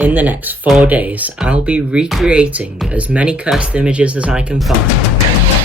In the next 4 days, I'll be recreating as many cursed images as I can find,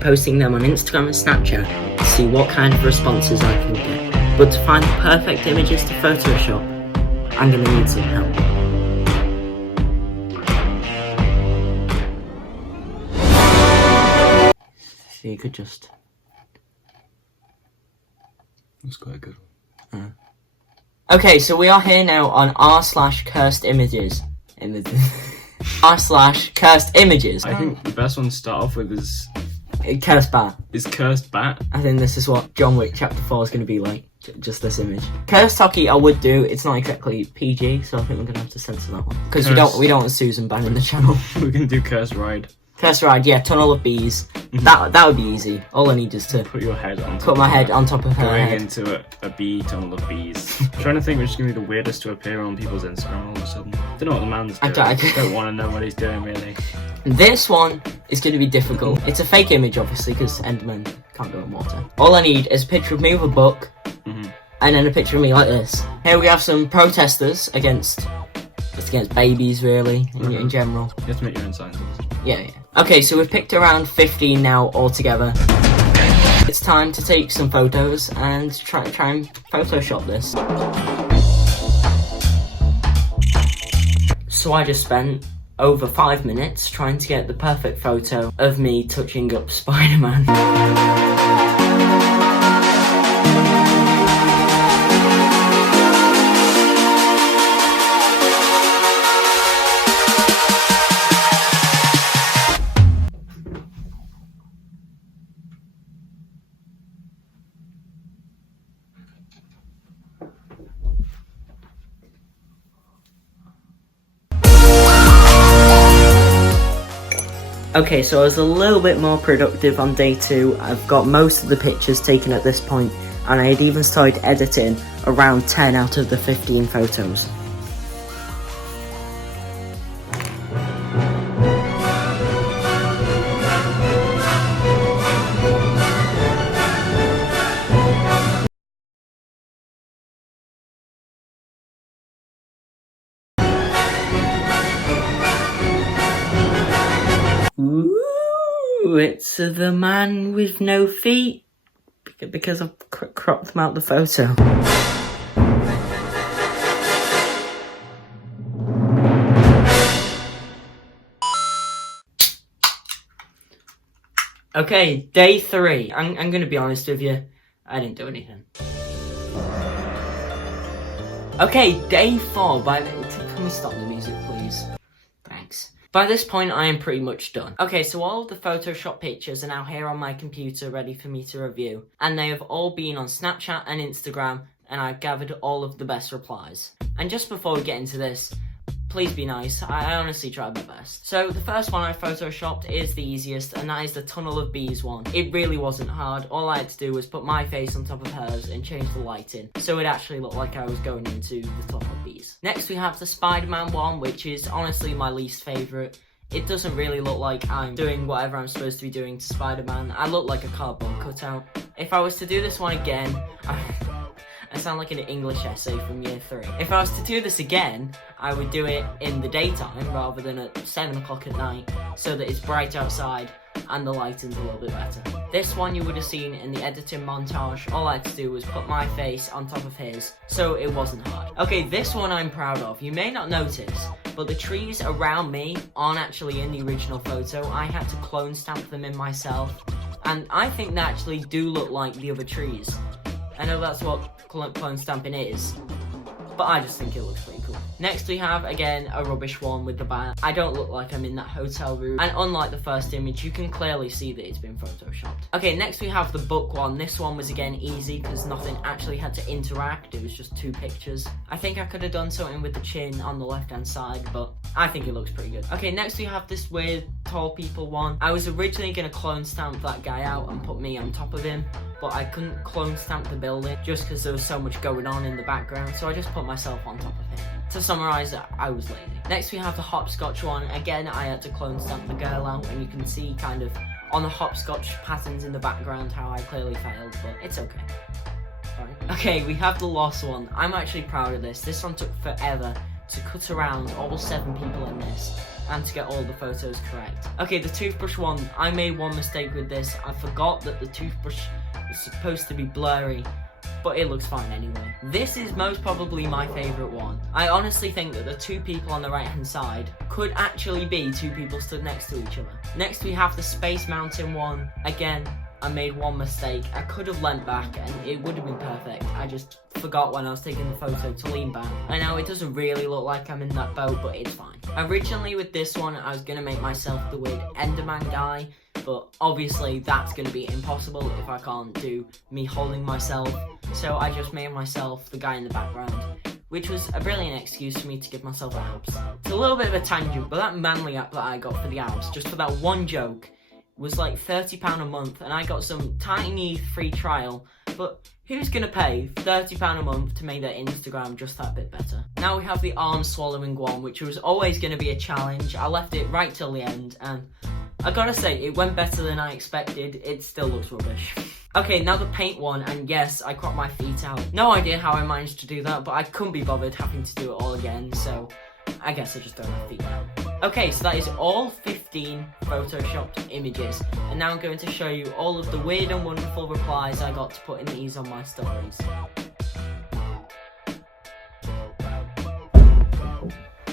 posting them on Instagram and Snapchat to see what kind of responses I can get. But to find the perfect images to Photoshop, I'm going to need some help. So you could just... That's quite good. Okay, so we are here now on r/cursed images. r/cursed images. I think the best one to start off with is Cursed bat. Cursed bat. I think this is what John Wick Chapter 4 is going to be like. Just this image. Cursed hockey I would do. It's not exactly PG, so I think we're going to have to censor that one. Because we don't want Susan banging the channel. We can do cursed ride. Cursed ride, yeah, tunnel of bees. That would be easy. All I need is to put your head on top put my head on top of her going head. into a bee tunnel of bees. I'm trying to think which is going to be the weirdest to appear on people's Instagram all of a sudden. I don't know what the man's doing. I don't want to know what he's doing, really. This one is going to be difficult. It's a fake image, obviously, because Enderman can't go in water. All I need is a picture of me with a book, and then a picture of me like this. Here we have some protesters against babies, really, in general. You have to make your own signs. Yeah. Okay, so we've picked around 15 now altogether. It's time to take some photos and try and Photoshop this. So I just spent over 5 minutes trying to get the perfect photo of me touching up Spider-Man. Okay, so I was a little bit more productive on day 2. I've got most of the pictures taken at this point, and I had even started editing around 10 out of the 15 photos. Ooh, it's the man with no feet, because I've cropped them out the photo. Okay, day 3. I'm going to be honest with you, I didn't do anything. Okay, day 4. Can we stop the music, please? Thanks. By this point, I am pretty much done. Okay, so all of the Photoshop pictures are now here on my computer ready for me to review. And they have all been on Snapchat and Instagram, and I've gathered all of the best replies. And just before we get into this, please be nice. I honestly tried my best. So the first one I photoshopped is the easiest, and that is the Tunnel of Bees one. It really wasn't hard. All I had to do was put my face on top of hers and change the lighting, so it actually looked like I was going into the Tunnel of Bees. Next we have the Spider-Man one, which is honestly my least favourite. It doesn't really look like I'm doing whatever I'm supposed to be doing to Spider-Man. I look like a cardboard cutout. If I was to do this one again, I sound like an English essay from year 3. If I was to do this again, I would do it in the daytime rather than at 7 o'clock at night, so that it's bright outside and the lighting's a little bit better. This one you would have seen in the editing montage. All I had to do was put my face on top of his, so it wasn't hard. Okay, this one I'm proud of. You may not notice, but the trees around me aren't actually in the original photo. I had to clone stamp them in myself, and I think they actually do look like the other trees. I know that's what clone stamping is, but I just think it looks pretty cool. Next we have, again, a rubbish one with the bat. I don't look like I'm in that hotel room, and unlike the first image, you can clearly see that it's been photoshopped. Okay, next we have the book one. This one was, again, easy because nothing actually had to interact. It was just 2 pictures. I think I could have done something with the chin on the left-hand side, but I think it looks pretty good. Okay, next we have this weird tall people one. I was originally going to clone stamp that guy out and put me on top of him, but I couldn't clone stamp the building just because there was so much going on in the background, so I just put myself on top of him. To summarise, I was lazy. Next we have the hopscotch one. Again, I had to clone stamp the girl out, and you can see kind of on the hopscotch patterns in the background how I clearly failed, but it's okay. Sorry. Okay, we have the lost one. I'm actually proud of this. This one took forever to cut around all 7 people in this and to get all the photos correct. Okay, the toothbrush one, I made one mistake with this. I forgot that the toothbrush was supposed to be blurry, but it looks fine anyway. This is most probably my favourite one. I honestly think that the 2 people on the right hand side could actually be 2 people stood next to each other. Next we have the Space Mountain one. Again, I made one mistake. I could have leant back and it would have been perfect. I just forgot when I was taking the photo to lean back. I know it doesn't really look like I'm in that boat, but it's fine. Originally with this one, I was going to make myself the weird Enderman guy, but obviously that's going to be impossible if I can't do me holding myself. So I just made myself the guy in the background, which was a brilliant excuse for me to give myself abs. It's a little bit of a tangent, but that manly app that I got for the abs, just for that one joke, was like £30 a month, and I got some tiny free trial, but who's gonna pay £30 a month to make their Instagram just that bit better? Now we have the arm swallowing one, which was always gonna be a challenge. I left it right till the end, and I gotta say, it went better than I expected. It still looks rubbish. Okay, now the paint one, and yes, I cropped my feet out. No idea how I managed to do that, but I couldn't be bothered having to do it all again, so I guess I just don't have feet out. Okay, so that is all 15 photoshopped images, and now I'm going to show you all of the weird and wonderful replies I got to put in these on my stories.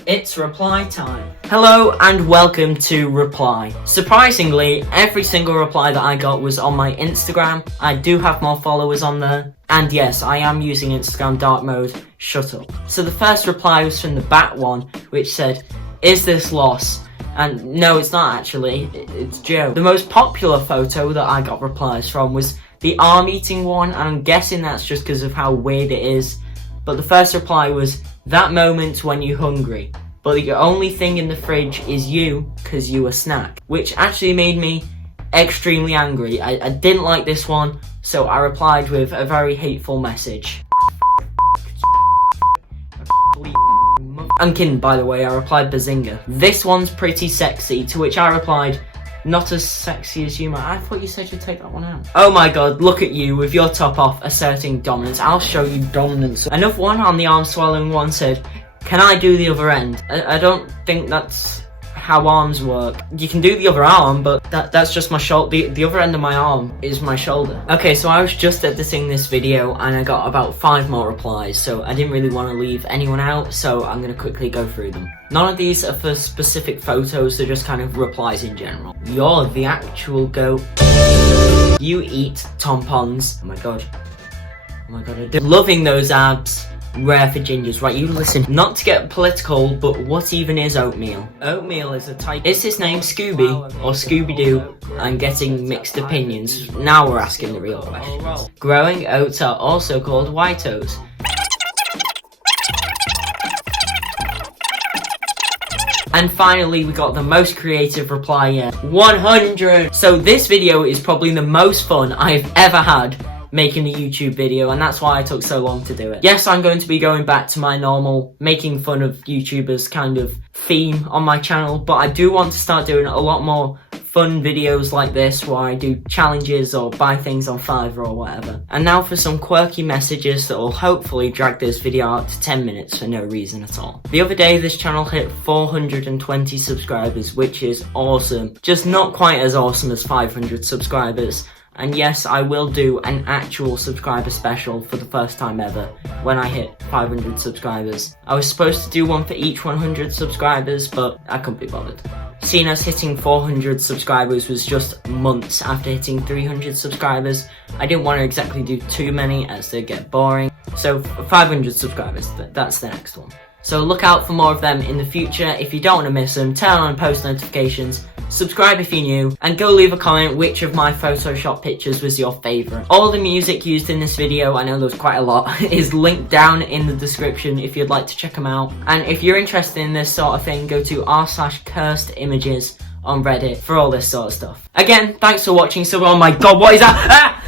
It's reply time. Hello and welcome to Reply. Surprisingly, every single reply that I got was on my Instagram. I do have more followers on there. And yes, I am using Instagram dark mode. Shut up. So the first reply was from the Bat one, which said, "Is this loss?" And no, it's not actually. It's Joe. The most popular photo that I got replies from was the arm eating one, and I'm guessing that's just because of how weird it is. But the first reply was, "That moment when you're hungry, but the only thing in the fridge is you, cause you a snack," which actually made me extremely angry. I didn't like this one, so I replied with a very hateful message. I'm kidding, by the way, I replied Bazinga. "This one's pretty sexy," to which I replied, "Not as sexy as you." I thought you said you'd take that one out. "Oh my god, look at you with your top off asserting dominance. I'll show you dominance." Another one on the arm swallowing one said, "Can I do the other end?" I don't think that's how arms work. You can do the other arm, but that's just my shoulder. The other end of my arm is my shoulder. Okay, so I was just editing this video and I got about 5 more replies, so I didn't really want to leave anyone out, so I'm going to quickly go through them. None of these are for specific photos, they're just kind of replies in general. "You're the actual goat. You eat tampons." Oh my god. Oh my god, I'm loving those abs. Rare for gingers. Right, you listen. Not to get political, but what even is oatmeal? Oatmeal is a type. Is his name Scooby or Scooby-Doo? I'm getting mixed opinions. Now we're asking the real questions. Growing oats are also called white oats. And finally, we got the most creative reply yet. 100! So this video is probably the most fun I've ever had making a YouTube video, and that's why I took so long to do it. Yes, I'm going to be going back to my normal making fun of YouTubers kind of theme on my channel, but I do want to start doing a lot more fun videos like this where I do challenges or buy things on Fiverr or whatever. And now for some quirky messages that will hopefully drag this video out to 10 minutes for no reason at all. The other day this channel hit 420 subscribers, which is awesome. Just not quite as awesome as 500 subscribers. And yes, I will do an actual subscriber special for the first time ever when I hit 500 subscribers. I was supposed to do one for each 100 subscribers, but I couldn't be bothered. Seeing us hitting 400 subscribers was just months after hitting 300 subscribers. I didn't want to exactly do too many as they get boring. So 500 subscribers, that's the next one. So look out for more of them in the future. If you don't want to miss them, turn on post notifications, subscribe if you're new, and go leave a comment which of my Photoshop pictures was your favourite. All the music used in this video, I know there's quite a lot, is linked down in the description if you'd like to check them out. And if you're interested in this sort of thing, go to r/cursedimages on Reddit for all this sort of stuff. Again, thanks for watching, so oh my god, what is that?